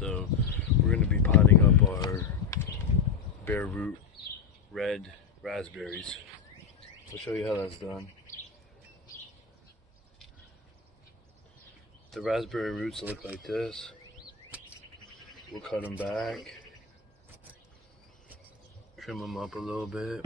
So we're going to be potting up our bare root red raspberries. I'll show you how that's done. The raspberry roots look like this. We'll cut them back, trim them up a little bit.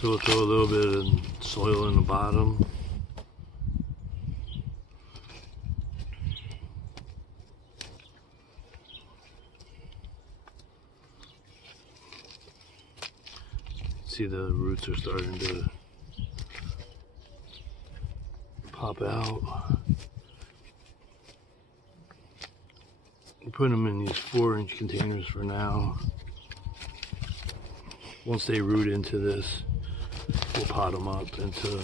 So we'll throw a little bit of soil in the bottom. See, the roots are starting to pop out. We're putting them in these 4-inch containers for now. Once they root into this, we'll pot them up into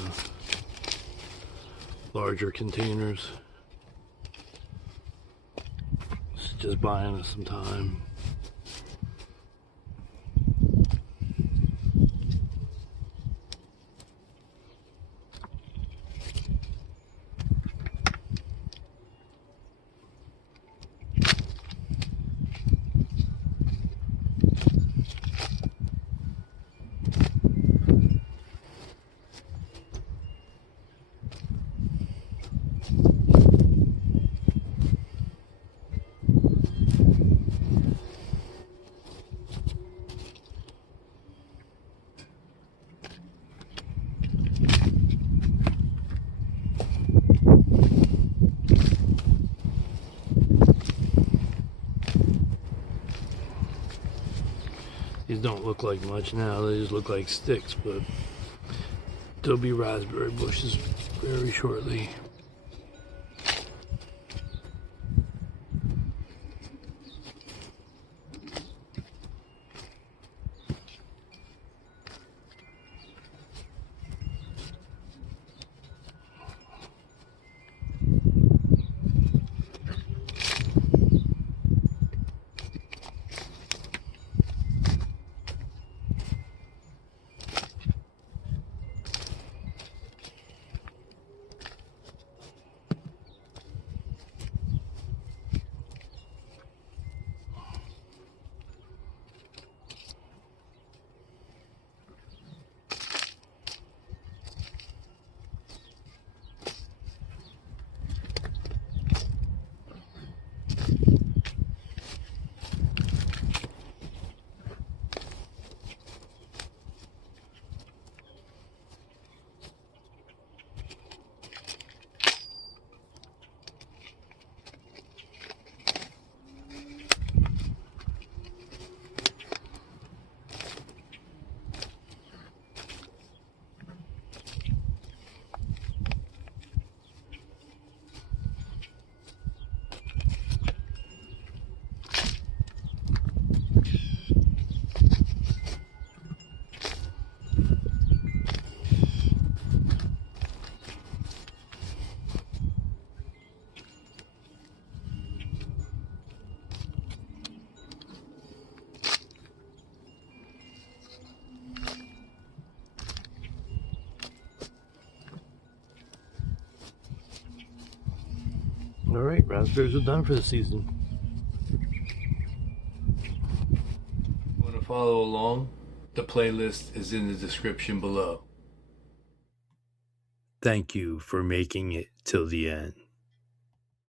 larger containers. It's just buying us some time. These don't look like much now, they just look like sticks, but there'll be raspberry bushes very shortly. Alright, raspberries are done for the season. Want to follow along? The playlist is in the description below. Thank you for making it till the end.